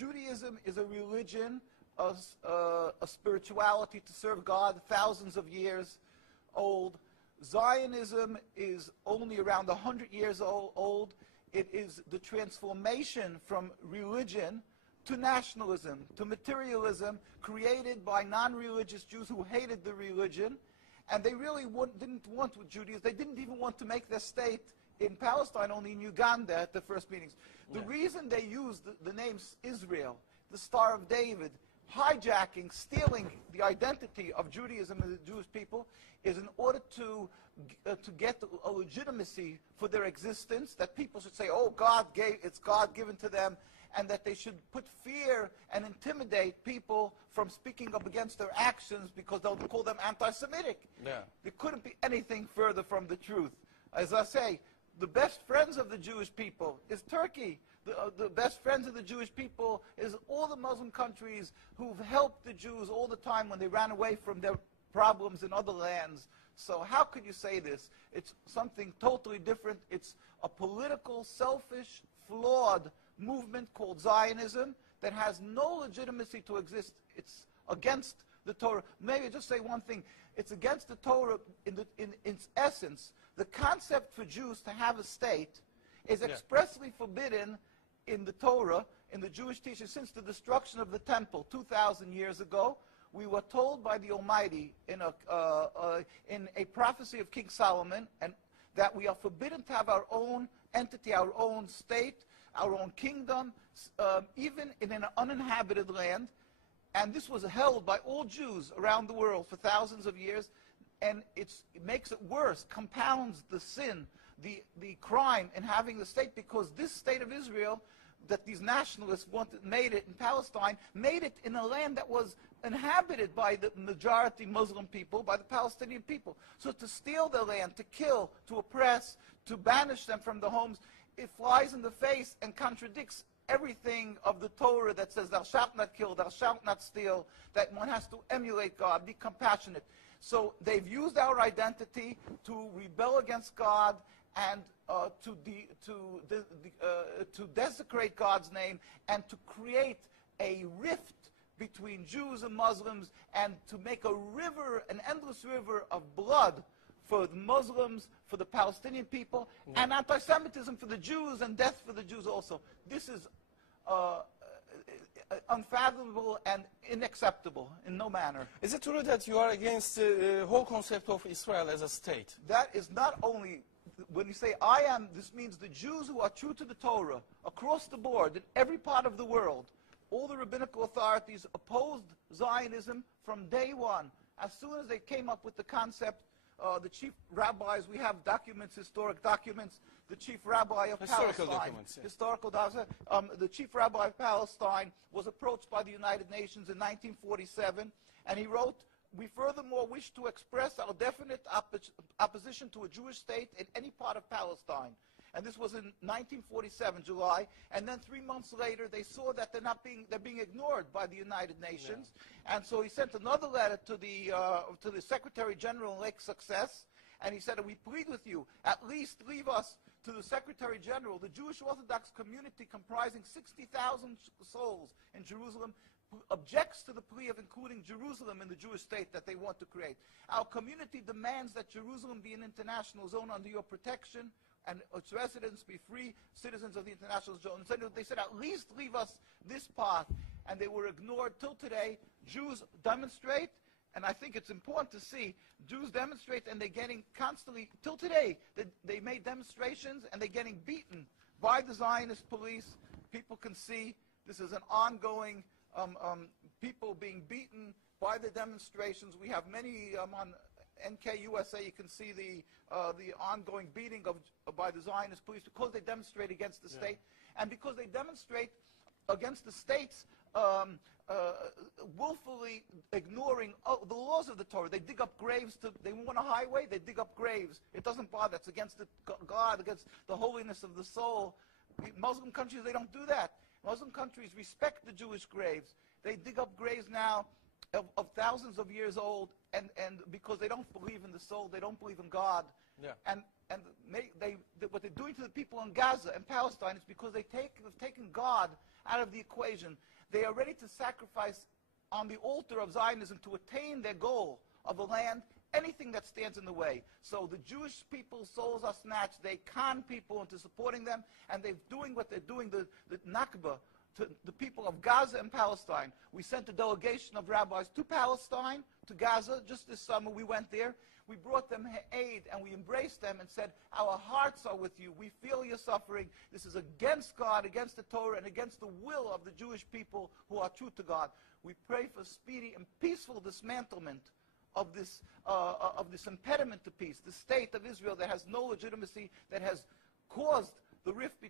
Judaism is a religion, a spirituality to serve God, thousands of years old. Zionism is only around 100 years old. It is the transformation from religion to nationalism, to materialism, created by non-religious Jews who hated the religion. And they really didn't want Judaism. They didn't even want to make their state in Palestine, only in Uganda at the first meetings. The reason they used the name Israel, the Star of David, hijacking, stealing the identity of Judaism and the Jewish people, is in order to get a legitimacy for their existence, that people should say, oh, it's God given to them, and that they should put fear and intimidate people from speaking up against their actions because they'll call them anti-Semitic. Yeah. There couldn't be anything further from the truth. As I say, the best friends of the Jewish people is Turkey. The best friends of the Jewish people is all the Muslim countries who've helped the Jews all the time when they ran away from their problems in other lands. So how could you say this? It's something totally different. It's a political, selfish, flawed movement called Zionism that has no legitimacy to exist. It's against the Torah. Maybe just say one thing. It's against the Torah in its essence. The concept for Jews to have a state is expressly forbidden in the Torah, in the Jewish teaching, since the destruction of the temple 2,000 years ago. We were told by the Almighty in a prophecy of King Solomon, and that we are forbidden to have our own entity, our own state, our own kingdom, even in an uninhabited land. And this was held by all Jews around the world for thousands of years. And it makes it worse, compounds the sin, the crime in having the state, because this state of Israel that these nationalists made it in Palestine, made it in a land that was inhabited by the majority Muslim people, by the Palestinian people. So to steal their land, to kill, to oppress, to banish them from the homes, it flies in the face and contradicts everything of the Torah that says thou shalt not kill, thou shalt not steal, that one has to emulate God, be compassionate. So they've used our identity to rebel against God and to desecrate God's name, and to create a rift between Jews and Muslims, and to make a river, an endless river of blood for the Muslims, for the Palestinian people, and anti-Semitism for the Jews, and death for the Jews also. This is unfathomable and unacceptable in no manner. Is it true that you are against the whole concept of Israel as a state? That is not only, when you say I am, this means the Jews who are true to the Torah, across the board, in every part of the world, all the rabbinical authorities opposed Zionism from day one. As soon as they came up with the concept, the chief rabbis, we have documents, historic documents, the chief rabbi of historical Palestine, documents, yeah. Historical documents, the chief rabbi of Palestine was approached by the United Nations in 1947, and he wrote, "We furthermore wish to express our definite opposition to a Jewish state in any part of Palestine." And this was in 1947, July. And then 3 months later, they saw that they're being ignored by the United Nations. Yeah. And so he sent another letter to the Secretary General in Lake Success, and he said, "We plead with you, at least leave us to the Secretary General. The Jewish Orthodox community, comprising 60,000 souls in Jerusalem, objects to the plea of including Jerusalem in the Jewish state that they want to create. Our community demands that Jerusalem be an international zone under your protection, and its residents be free citizens of the international zone." So they said, at least leave us this part. And they were ignored till today. Jews demonstrate, and I think it's important to see, Jews demonstrate, and they're getting constantly, till today, they made demonstrations, and they're getting beaten by the Zionist police. People can see this is an ongoing, people being beaten by the demonstrations. We have many on NKUSA, you can see the ongoing beating by the Zionist police because they demonstrate against the state, and because they demonstrate against the states willfully ignoring the laws of the Torah. They dig up graves. They want a highway, they dig up graves. It doesn't bother. It's against God, against the holiness of the soul. Muslim countries, they don't do that. Muslim countries respect the Jewish graves. They dig up graves now of thousands of years old, and because they don't believe in the soul, they don't believe in God. Yeah. And what they're doing doing to the people in Gaza and Palestine is because they've taken God out of the equation. They are ready to sacrifice on the altar of Zionism to attain their goal of a land, anything that stands in the way. So the Jewish people's souls are snatched. They con people into supporting them, and they're doing what they're doing, the Nakba, to the people of Gaza and Palestine. We sent a delegation of rabbis to Palestine, to Gaza. Just this summer we went there. We brought them aid, and we embraced them and said, our hearts are with you. We feel your suffering. This is against God, against the Torah, and against the will of the Jewish people who are true to God. We pray for speedy and peaceful dismantlement of this impediment to peace, the state of Israel that has no legitimacy, that has caused the rift